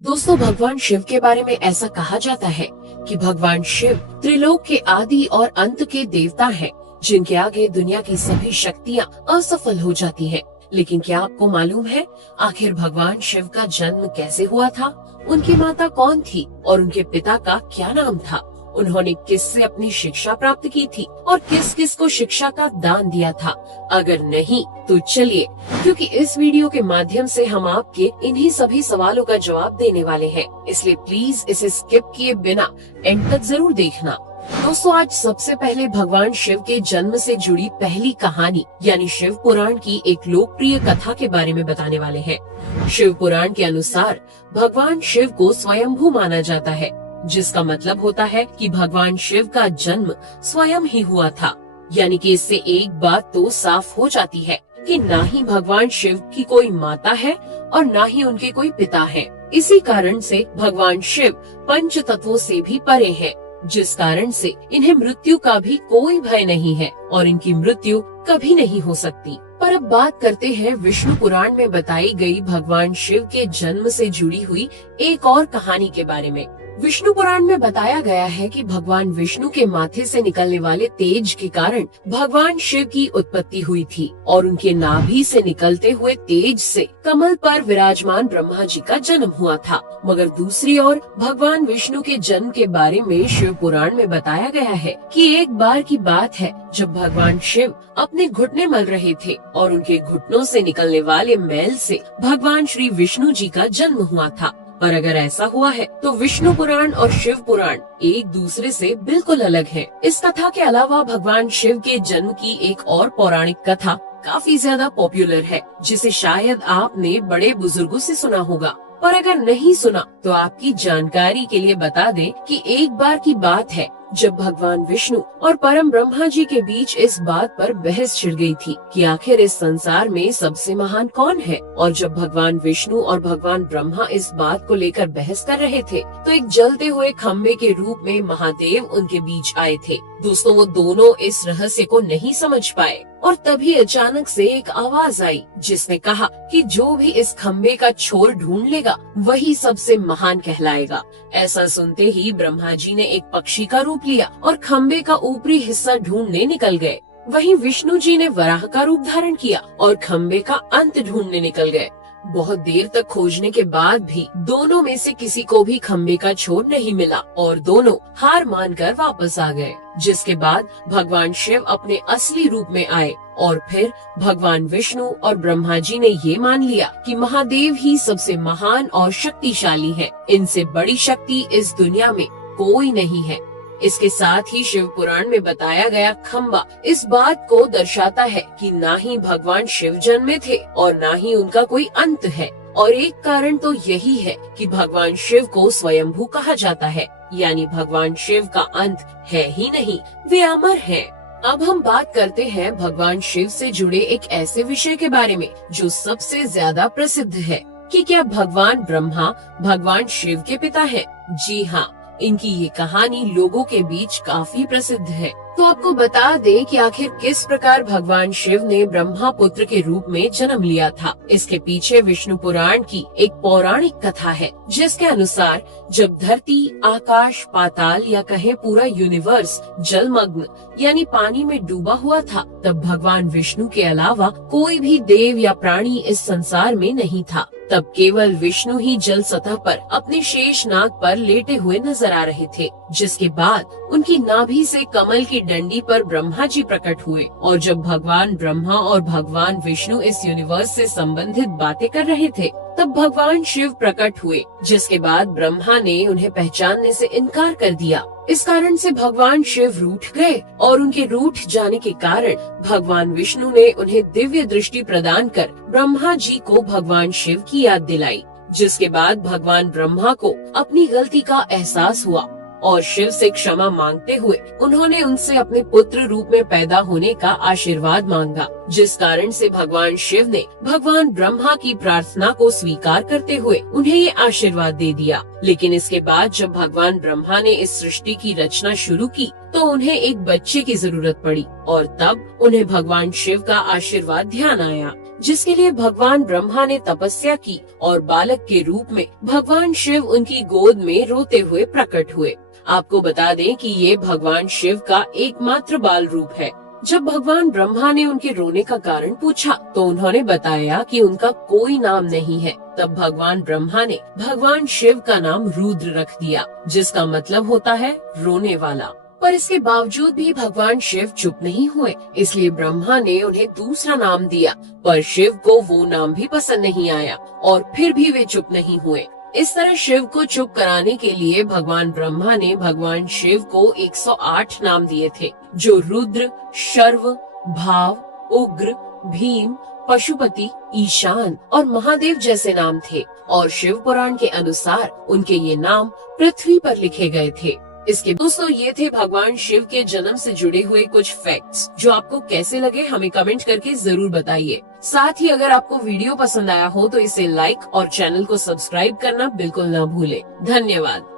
दोस्तों, भगवान शिव के बारे में ऐसा कहा जाता है कि भगवान शिव त्रिलोक के आदि और अंत के देवता हैं, जिनके आगे दुनिया की सभी शक्तियाँ असफल हो जाती हैं। लेकिन क्या आपको मालूम है आखिर भगवान शिव का जन्म कैसे हुआ था? उनकी माता कौन थी और उनके पिता का क्या नाम था? उन्होंने किससे अपनी शिक्षा प्राप्त की थी और किस किस को शिक्षा का दान दिया था? अगर नहीं तो चलिए, क्योंकि इस वीडियो के माध्यम से हम आपके इन्हीं सभी सवालों का जवाब देने वाले हैं, इसलिए प्लीज इसे स्किप किए बिना एंड तक जरूर देखना। दोस्तों, आज सबसे पहले भगवान शिव के जन्म से जुड़ी पहली कहानी यानी शिव पुराण की एक लोकप्रिय कथा के बारे में बताने वाले हैं। शिव पुराण के अनुसार भगवान शिव को स्वयंभू माना जाता है, जिसका मतलब होता है कि भगवान शिव का जन्म स्वयं ही हुआ था। यानी कि इससे एक बात तो साफ हो जाती है कि ना ही भगवान शिव की कोई माता है और ना ही उनके कोई पिता है। इसी कारण से भगवान शिव पंच तत्वों से भी परे हैं, जिस कारण से इन्हें मृत्यु का भी कोई भय नहीं है और इनकी मृत्यु कभी नहीं हो सकती। पर अब बात करते हैं विष्णु पुराण में बताई गई भगवान शिव के जन्म से जुड़ी हुई एक और कहानी के बारे में। विष्णु पुराण में बताया गया है कि भगवान विष्णु के माथे से निकलने वाले तेज के कारण भगवान शिव की उत्पत्ति हुई थी और उनके नाभि से निकलते हुए तेज से कमल पर विराजमान ब्रह्मा जी का जन्म हुआ था। मगर दूसरी ओर भगवान विष्णु के जन्म के बारे में शिव पुराण में बताया गया है कि एक बार की बात है जब भगवान शिव अपने घुटने मल रहे थे और उनके घुटनों से निकलने वाले मैल से भगवान श्री विष्णु जी का जन्म हुआ था। पर अगर ऐसा हुआ है तो विष्णु पुराण और शिव पुराण एक दूसरे से बिल्कुल अलग हैं। इस कथा के अलावा भगवान शिव के जन्म की एक और पौराणिक कथा काफी ज्यादा पॉपुलर है, जिसे शायद आपने बड़े बुजुर्गों से सुना होगा। पर अगर नहीं सुना तो आपकी जानकारी के लिए बता दें कि एक बार की बात है जब भगवान विष्णु और परम ब्रह्मा जी के बीच इस बात पर बहस छिड़ गई थी कि आखिर इस संसार में सबसे महान कौन है। और जब भगवान विष्णु और भगवान ब्रह्मा इस बात को लेकर बहस कर रहे थे तो एक जलते हुए खम्बे के रूप में महादेव उनके बीच आए थे। दोस्तों, वो दोनों इस रहस्य को नहीं समझ पाए और तभी अचानक से एक आवाज आई जिसने कहा कि जो भी इस खम्बे का छोर ढूंढ लेगा वही सबसे महान कहलाएगा। ऐसा सुनते ही ब्रह्मा जी ने एक पक्षी का रूप लिया और खम्बे का ऊपरी हिस्सा ढूंढने निकल गए। वहीं विष्णु जी ने वराह का रूप धारण किया और खम्बे का अंत ढूंढने निकल गए। बहुत देर तक खोजने के बाद भी दोनों में से किसी को भी खम्बे का छोर नहीं मिला और दोनों हार मानकर वापस आ गए। जिसके बाद भगवान शिव अपने असली रूप में आए और फिर भगवान विष्णु और ब्रह्मा जी ने ये मान लिया कि महादेव ही सबसे महान और शक्तिशाली है। इनसे बड़ी शक्ति इस दुनिया में कोई नहीं है। इसके साथ ही शिव पुराण में बताया गया खम्बा इस बात को दर्शाता है कि ना ही भगवान शिव जन्मे थे और ना ही उनका कोई अंत है। और एक कारण तो यही है कि भगवान शिव को स्वयंभू कहा जाता है, यानी भगवान शिव का अंत है ही नहीं, वे अमर हैं। अब हम बात करते हैं भगवान शिव से जुड़े एक ऐसे विषय के बारे में जो सबसे ज्यादा प्रसिद्ध है कि क्या भगवान ब्रह्मा भगवान शिव के पिता हैं? जी हाँ, इनकी ये कहानी लोगों के बीच काफी प्रसिद्ध है। तो आपको बता दें कि आखिर किस प्रकार भगवान शिव ने ब्रह्मा पुत्र के रूप में जन्म लिया था। इसके पीछे विष्णु पुराण की एक पौराणिक कथा है, जिसके अनुसार जब धरती, आकाश, पाताल या कहे पूरा यूनिवर्स जलमग्न यानी पानी में डूबा हुआ था, तब भगवान विष्णु के अलावा कोई भी देव या प्राणी इस संसार में नहीं था। तब केवल विष्णु ही जल सतह पर अपने शेष नाग पर लेटे हुए नजर आ रहे थे। जिसके बाद उनकी नाभि से कमल की डंडी पर ब्रह्मा जी प्रकट हुए और जब भगवान ब्रह्मा और भगवान विष्णु इस यूनिवर्स से संबंधित बातें कर रहे थे तब भगवान शिव प्रकट हुए। जिसके बाद ब्रह्मा ने उन्हें पहचानने से इनकार कर दिया। इस कारण से भगवान शिव रूठ गए और उनके रूठ जाने के कारण भगवान विष्णु ने उन्हें दिव्य दृष्टि प्रदान कर ब्रह्मा जी को भगवान शिव की याद दिलाई। जिसके बाद भगवान ब्रह्मा को अपनी गलती का एहसास हुआ और शिव से क्षमा मांगते हुए उन्होंने उनसे अपने पुत्र रूप में पैदा होने का आशीर्वाद मांगा। जिस कारण से भगवान शिव ने भगवान ब्रह्मा की प्रार्थना को स्वीकार करते हुए उन्हें ये आशीर्वाद दे दिया। लेकिन इसके बाद जब भगवान ब्रह्मा ने इस सृष्टि की रचना शुरू की तो उन्हें एक बच्चे की जरूरत पड़ी और तब उन्हें भगवान शिव का आशीर्वाद ध्यान आया। जिसके लिए भगवान ब्रह्मा ने तपस्या की और बालक के रूप में भगवान शिव उनकी गोद में रोते हुए प्रकट हुए। आपको बता दें कि ये भगवान शिव का एकमात्र बाल रूप है। जब भगवान ब्रह्मा ने उनके रोने का कारण पूछा तो उन्होंने बताया कि उनका कोई नाम नहीं है। तब भगवान ब्रह्मा ने भगवान शिव का नाम रुद्र रख दिया, जिसका मतलब होता है रोने वाला। पर इसके बावजूद भी भगवान शिव चुप नहीं हुए, इसलिए ब्रह्मा ने उन्हें दूसरा नाम दिया। पर शिव को वो नाम भी पसंद नहीं आया और फिर भी वे चुप नहीं हुए। इस तरह शिव को चुप कराने के लिए भगवान ब्रह्मा ने भगवान शिव को 108 नाम दिए थे, जो रुद्र, शर्व, भाव, उग्र, भीम, पशुपति, ईशान और महादेव जैसे नाम थे। और शिव पुराण के अनुसार उनके ये नाम पृथ्वी पर लिखे गए थे। इसके दोस्तों, ये थे भगवान शिव के जन्म से जुड़े हुए कुछ फैक्ट्स, जो आपको कैसे लगे हमें कमेंट करके जरूर बताइए। साथ ही अगर आपको वीडियो पसंद आया हो तो इसे लाइक और चैनल को सब्सक्राइब करना बिल्कुल ना भूलें। धन्यवाद।